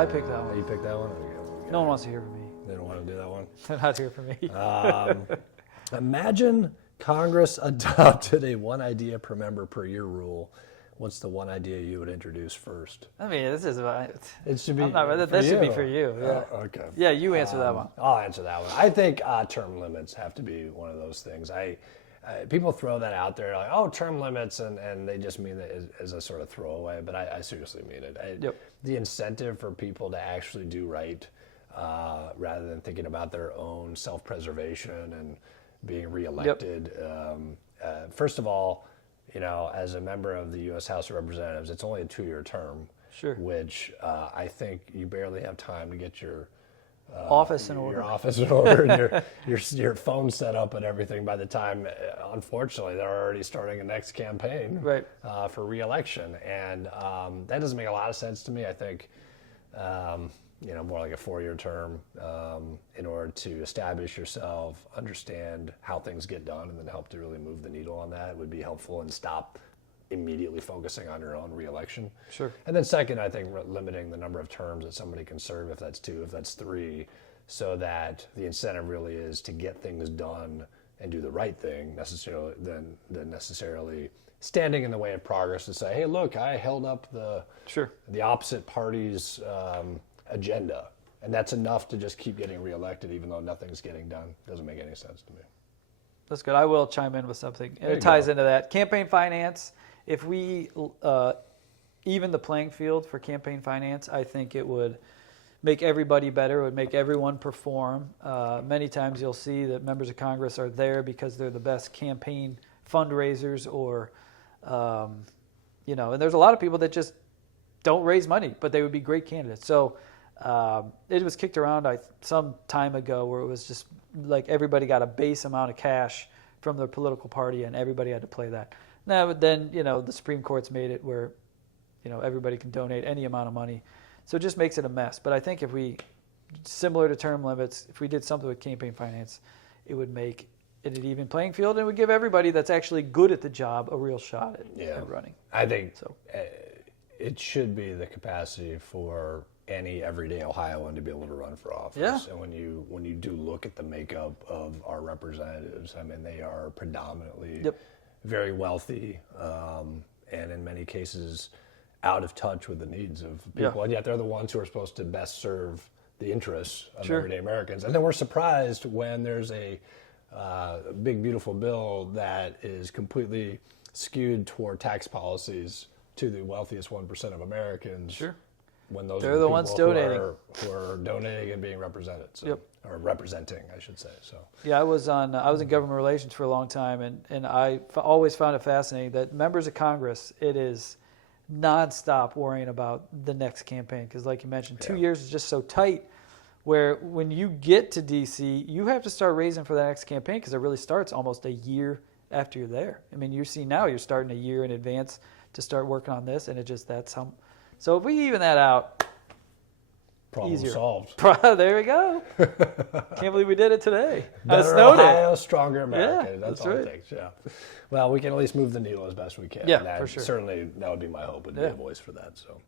I picked that one. You picked that one? Okay. No one wants to hear from me. They don't want to do that one? They're not here for me. Imagine Congress adopted a one idea per member per year rule. What's the one idea you would introduce first? I mean, this is about. It should be. That should be for you. Yeah. Okay. Yeah, you answer that one. I'll answer that one. I think term limits have to be one of those things. People throw that out there like, oh, term limits, and they just mean it as a sort of throwaway. But I seriously mean it. The incentive for people to actually do right, rather than thinking about their own self-preservation and being reelected. First of all, as a member of the U.S. House of Representatives, it's only a 2-year term. Sure. Which I think you barely have time to get your office in order. Your office in order, and your phone set up and everything. By the time, unfortunately, they're already starting a next campaign for re-election, and that doesn't make a lot of sense to me. I think more like a 4-year term in order to establish yourself, understand how things get done, and then help to really move the needle on that would be helpful, and stop immediately focusing on your own re-election. Sure. And then second, I think limiting the number of terms that somebody can serve, if that's 2, if that's 3, so that the incentive really is to get things done and do the right thing, than necessarily standing in the way of progress and say, hey, look, I held up the opposite party's agenda, and that's enough to just keep getting reelected even though nothing's getting done. Doesn't make any sense to me. That's good. I will chime in with something. It ties into that. Campaign finance, if we even the playing field for campaign finance, I think it would make everybody better. It would make everyone perform. Many times you'll see that members of Congress are there because they're the best campaign fundraisers, or, and there's a lot of people that just don't raise money, but they would be great candidates. So it was kicked around some time ago where it was just like everybody got a base amount of cash from their political party and everybody had to play that. Now, but then, the Supreme Court's made it where, everybody can donate any amount of money. So it just makes it a mess. But I think if we, similar to term limits, if we did something with campaign finance, it would make it an even playing field, and it would give everybody that's actually good at the job a real shot at running. I think it should be the capacity for any everyday Ohioan to be able to run for office. Yeah. And when you do look at the makeup of our representatives, I mean, they are predominantly very wealthy, and in many cases out of touch with the needs of people. And yet they're the ones who are supposed to best serve the interests of everyday Americans. And then we're surprised when there's a big, beautiful bill that is completely skewed toward tax policies to the wealthiest 1% of Americans. Sure. When those they're are the ones donating, who are donating and being represented, or representing, I should say. So I was in government relations for a long time, and I always found it fascinating that members of Congress, it is nonstop worrying about the next campaign, because like you mentioned, 2 years is just so tight. Where when you get to D.C., you have to start raising for the next campaign, because it really starts almost a year after you're there. I mean, you see now you're starting a year in advance to start working on this, and that's how. So if we even that out, problem easier. Solved. There we go. Can't believe we did it today. Better Ohio, stronger America. That's all right. it takes. Yeah. Well, we can at least move the needle as best we can. Yeah, for sure. Certainly, that would be my hope, would be a voice for that. So.